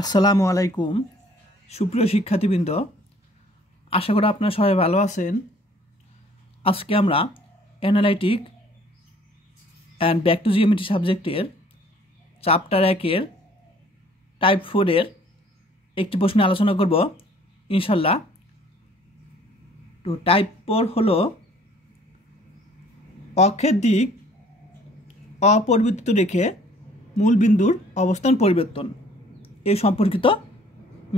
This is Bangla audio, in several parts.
আসসালামু আলাইকুম সুপ্রিয় শিক্ষার্থীবৃন্দ, আশা করি আপনারা সবাই ভালো আছেন। আজকে আমরা analytic and back to geometry সাবজেক্টের চ্যাপ্টার 1-এর টাইপ 4-এর একটি প্রশ্ন আলোচনা করব ইনশাল্লাহ। তো টাইপ 4 হলো অক্ষের দিক অপরিবর্তিত রেখে মূল বিন্দুর অবস্থান পরিবর্তন এই সম্পর্কিত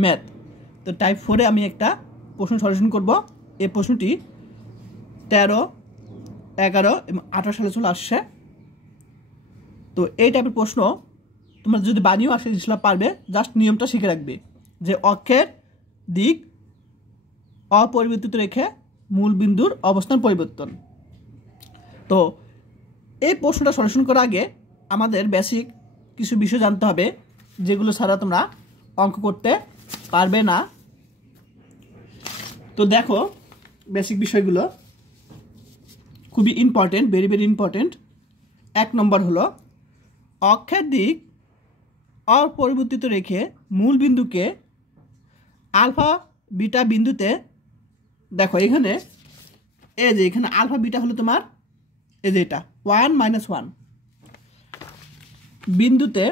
ম্যাথ। তো টাইপ 4-এ আমি একটা প্রশ্ন সলিউশন করব। এই প্রশ্নটি 13, 11 এবং 18 সালে চলে আসছে। তো এই টাইপের প্রশ্ন তোমরা যদি বানিয়েও আসে ইনশাল্লাহ পারবে, জাস্ট নিয়মটা শিখে রাখবে যে অক্ষের দিক অপরিবর্তিত রেখে মূল বিন্দুর অবস্থান পরিবর্তন। তো এই প্রশ্নটা সলিউশন করার আগে আমাদের বেসিক কিছু বিষয় জানতে হবে, যেগুলো ছাড়া তোমরা অঙ্ক করতে পারবে না। তো দেখো, বেসিক বিষয়গুলো খুবই ইম্পর্টেন্ট, ভেরি ভেরি ইম্পর্টেন্ট। 1 নম্বর হলো অক্ষের দিক অপরিবর্তিত রেখে মূল বিন্দুকে আলফা বিটা বিন্দুতে, দেখো এখানে এই যে এখানে আলফা বিটা হলো তোমার এই যে এটা 1 - 1 বিন্দুতে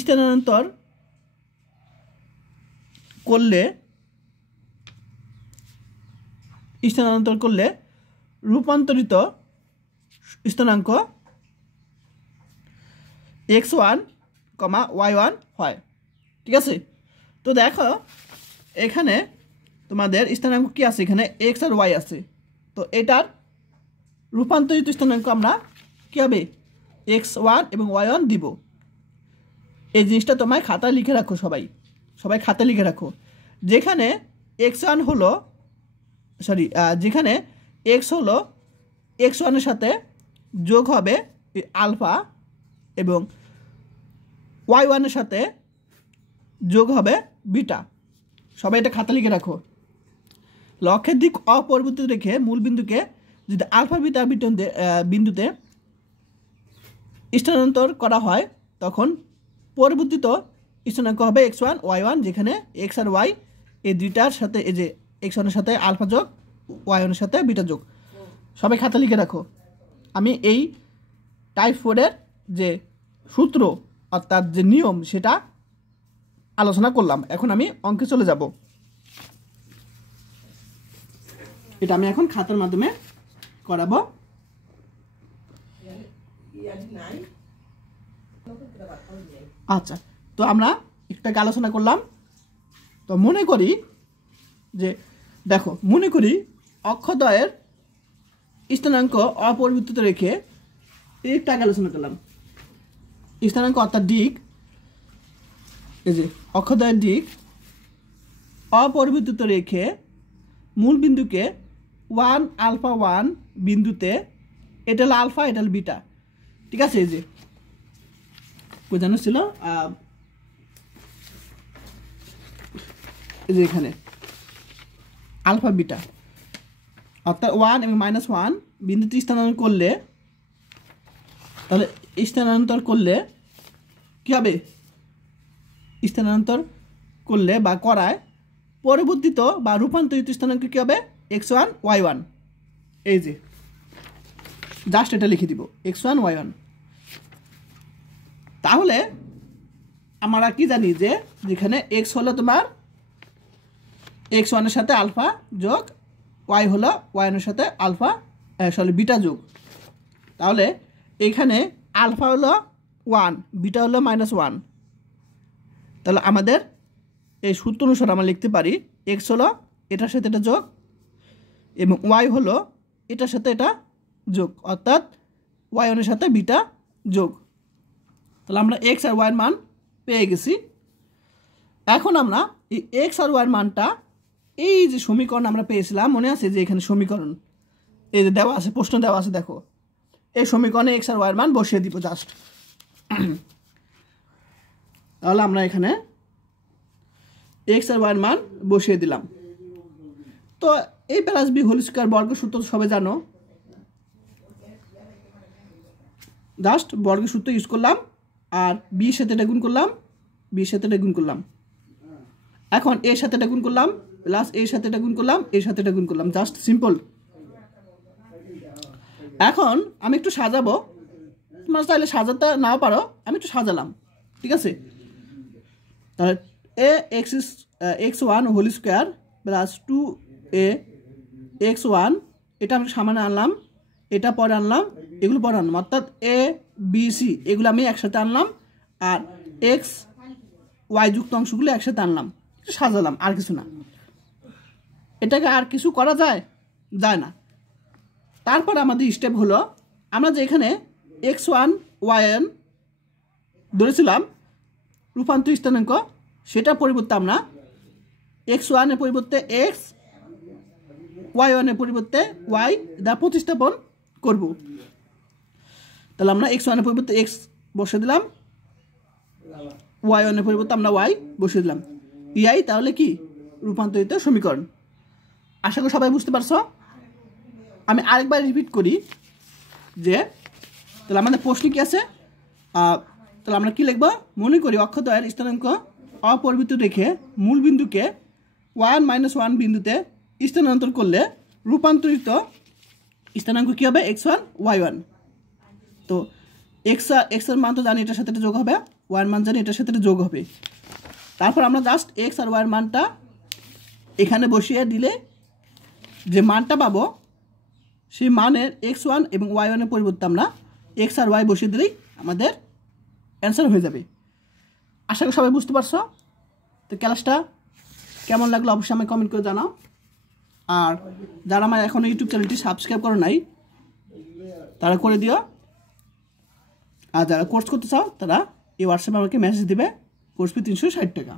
স্থানান্তর করলে রূপান্তরিত স্থানাঙ্ক x1, y1 হয়। ঠিক আছে? তো দেখো এখানে তোমাদের স্থানাঙ্ক কি আছে, এখানে x আর y আছে। তো এটার রূপান্তরিত স্থানাঙ্ক আমরা কী হবে x1 এবং y1 দিব। এই জিনিসটা তোমায় খাতায় লিখে রাখো, সবাই খাতায় লিখে রাখো। যেখানে x1 হলো যেখানে x হলো x1 এর সাথে যোগ হবে আলফা এবং y1 এর সাথে যোগ হবে বিটা। সবাই এটা খাতা লিখে রাখো। লক্ষ্যের দিক অপরিবর্তিত রেখে মূল বিন্দুকে যদি আলফা বিটা বিন্দুতে স্থানান্তর করা হয় তখন পরিবর্তিত স্থানাঙ্ক হবে x1 y1, যেখানে x আর y এই দুইটার সাথে এই যে x1 এর সাথে আলফা যোগ y1 এর সাথে বিটা যোগ। সবাই খাতা লিখে রাখো। আমি এই টাইপ 4-এর যে সূত্র অর্থাৎ যে নিয়ম সেটা আলোচনা করলাম। এখন আমি অঙ্কে চলে যাব। এটা আমি এখন খাতার মাধ্যমে করাবো। আচ্ছা, তো আমরা একটাকে আলোচনা করলাম। তো মনে করি অক্ষদ্বয়ের স্থানাঙ্ক অপরিবর্তিত রেখে একটাকে আলোচনা করলাম। স্থানাঙ্ক অর্থাৎ দিক, এই যে অক্ষদ্বয়ের দিক অপরিবর্তিত রেখে মূল বিন্দুকে 1 আলফা 1 বিন্দুতে, এটা হলো আলফা এটা হলো বিটা। ঠিক আছে? এই যে বোঝানো ছিল এই যে এখানে আলফা বিটা অর্থাৎ 1 এবং -1 বিন্দুতে স্থানান্তর করলে কী হবে, স্থানান্তর করলে বা করায় পরিবর্তিত বা রূপান্তরিত স্থানাঙ্ক কী হবে x1 y1। এই যে জাস্ট এটা লিখে দিব x1 y1। তাহলে আমরা কি জানি যে যেখানে x হলো তোমার x1 এর সাথে আলফা যোগ y হলো y1 এর সাথে আলফা বিটা যোগ। তাহলে এখানে আলফা হলো 1, বিটা হলো -1। তাহলে আমাদের এই সূত্র অনুসারে আমরা লিখতে পারি x হলো এটার সাথে এটা যোগ এবং y হলো এটার সাথে এটা যোগ, অর্থাৎ y1 এর সাথে বিটা যোগ। তাহলে আমরা x আর y এর মান পেয়ে গেছি। এখন আমরা এই x আর y এর মানটা এই যে সমীকরণ আমরা পেয়েছিলাম, মনে আছে যে এখানে সমীকরণ এই যে দেওয়া আছে, প্রশ্ন দেওয়া আছে, দেখো এই সমীকরণে x আর y এর মান বসিয়ে দিব জাস্ট। তাহলে আমরা এখানে x আর y এর মান বসিয়ে দিলাম। তো এই প্লাস বি হোল স্কয়ার বর্গ সূত্র সবাই জানো, জাস্ট বর্গের সূত্র ইউজ করলাম আর বি এর সাথে এটা গুণ করলাম বির সাথে এটা গুণ করলাম, এখন এর সাথে এটা গুণ করলাম প্লাস এর সাথে এটা গুণ করলাম, এর সাথে এটা গুণ করলাম, জাস্ট সিম্পল। এখন আমি একটু সাজাবো, তোমরা চাইলে সাজাতে নাও পারো, আমি একটু সাজালাম, ঠিক আছে। তাহলে a x one whole square plus 2a x1, এটা আমি সামনে আনলাম, এটা পরে আনলাম, এগুলো পরে আনলাম, অর্থাৎ এ বি সি এগুলো আমি একসাথে আনলাম, আর এক্স ওয়াই যুক্ত অংশগুলো একসাথে আনলাম, সাজালাম, আর কিছু না। এটাকে আর কিছু করা যায় না। তারপর আমাদের স্টেপ হলো, আমরা যে এখানে x1 yn ধরেছিলাম রূপান্তর স্থানাঙ্ক, সেটা পরিবর্তে আমরা x1 এর পরিবর্তে x, y1 এর পরিবর্তে y দ্বারা প্রতিস্থাপন করব। তাহলে আমরা x1 এর পরিবর্তে x বসে দিলাম, y1 এর পরিবর্তে আমরা y বসিয়ে দিলাম, পিআই তাহলে কি রূপান্তরিত সমীকরণ। আশা করি সবাই বুঝতে পারছো। আমি আরেকবার রিপিট করি যে তাহলে আমাদের প্রশ্ন কি আছে, তাহলে আমরা কি লিখব, মনে করি অক্ষদ্বয়ের স্থানাঙ্ক অপরিবর্তিত রেখে মূল বিন্দুকে 1 - 1 বিন্দুতে স্থানান্তর করলে রূপান্তরিত স্থানাঙ্ক কী হবে, x1 y1। তো এর মান তো জানি, এটার সাথে এটা যোগ হবে, ওয়াই মান জানি, এটার সাথে এটা যোগ হবে। তারপর আমরা জাস্ট এক্স আর ওয়াইয়ের মানটা এখানে বসিয়ে দিলে যে মানটা পাবো, সেই মানের x1 এবং y1 এর পরিবর্তে আমরা x আর y বসিয়ে দিলেই আমাদের অ্যান্সার হয়ে যাবে। আশা করি সবাই বুঝতে পারছো। তো ক্লাসটা কেমন লাগলো অবশ্যই আমাকে কমেন্ট করে জানাও। আর যারা আমার এখনও ইউটিউব চ্যানেলটি সাবস্ক্রাইব করো নাই তারা করে দিও। আর যারা কোর্স করতে চাও তারা এই হোয়াটসঅ্যাপে আমাকে মেসেজ দিবে, কোর্স ফি 360 টাকা।